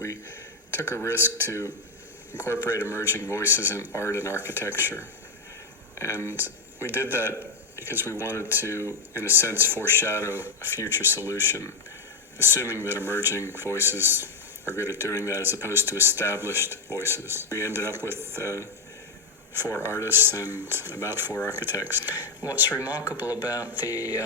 we took a risk to incorporate emerging voices in art and architecture. And we did that because we wanted to, in a sense, foreshadow a future solution, assuming that emerging voices are good at doing that as opposed to established voices. We ended up with 4 artists and about 4 architects. What's remarkable about the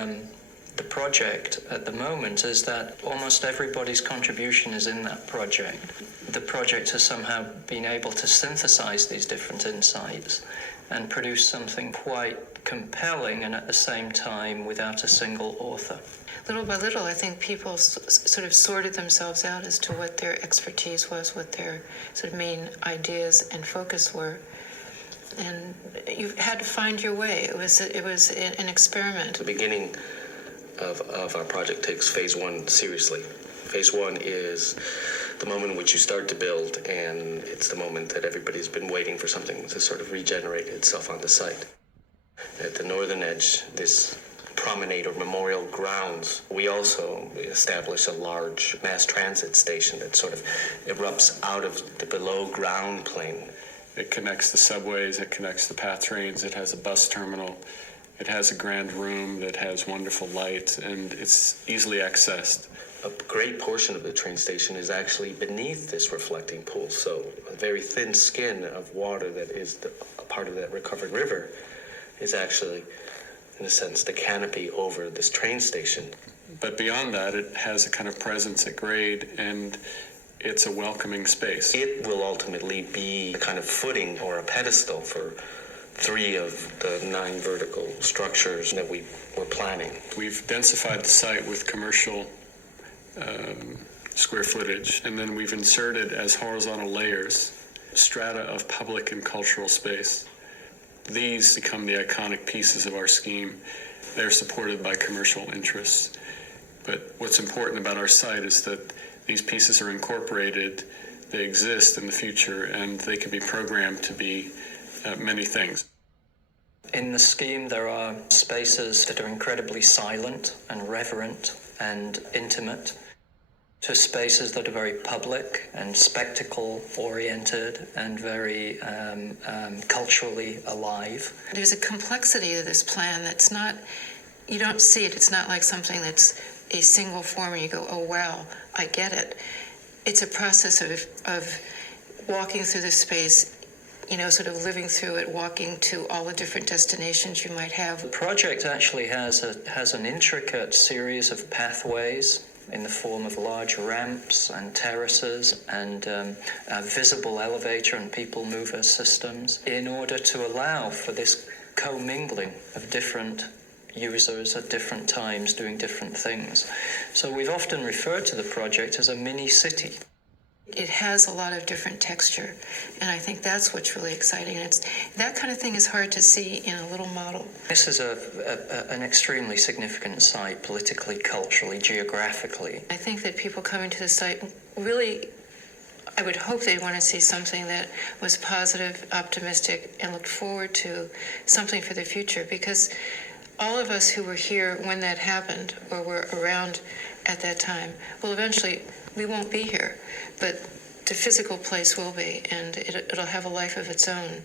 project at the moment is that almost everybody's contribution is in that project. The project has somehow been able to synthesize these different insights and produce something quite compelling and at the same time without a single author. Little by little, I think people sort of sorted themselves out as to what their expertise was, what their sort of main ideas and focus were. And you had to find your way. It was an experiment. The beginning of our project takes phase 1 seriously. Phase 1 is the moment in which you start to build, and it's the moment that everybody's been waiting for something to sort of regenerate itself on the site. At the northern edge, this promenade or memorial grounds, we also establish a large mass transit station that sort of erupts out of the below ground plane. It connects the subways, it connects the PATH trains, it has a bus terminal, it has a grand room that has wonderful light, and it's easily accessed. A great portion of the train station is actually beneath this reflecting pool, so a very thin skin of water that is a part of that recovered river is actually, in a sense, the canopy over this train station. But beyond that, it has a kind of presence at grade, and it's a welcoming space. It will ultimately be a kind of footing or a pedestal for 3 of the 9 vertical structures that we were planning. We've densified the site with commercial square footage, and then we've inserted as horizontal layers strata of public and cultural space. These become the iconic pieces of our scheme. They're supported by commercial interests. But what's important about our site is that these pieces are incorporated, they exist in the future, and they can be programmed to be many things. In the scheme, there are spaces that are incredibly silent and reverent and intimate, to spaces that are very public and spectacle-oriented and very culturally alive. There's a complexity to this plan that's not, you don't see it. It's not like something that's a single form and you go, oh, wow, I get it. It's a process of walking through the space, you know, sort of living through it, walking to all the different destinations you might have. The project actually has an intricate series of pathways in the form of large ramps and terraces and a visible elevator and people mover systems in order to allow for this commingling of different users at different times doing different things. So we've often referred to the project as a mini city. It has a lot of different texture, and I think that's what's really exciting. And that kind of thing is hard to see in a little model. This is an extremely significant site politically, culturally, geographically. I think that people coming to the site really, I would hope they'd want to see something that was positive, optimistic, and looked forward to something for the future, because all of us who were here when that happened or were around at that time, well, eventually we won't be here, but the physical place will be, and it'll have a life of its own.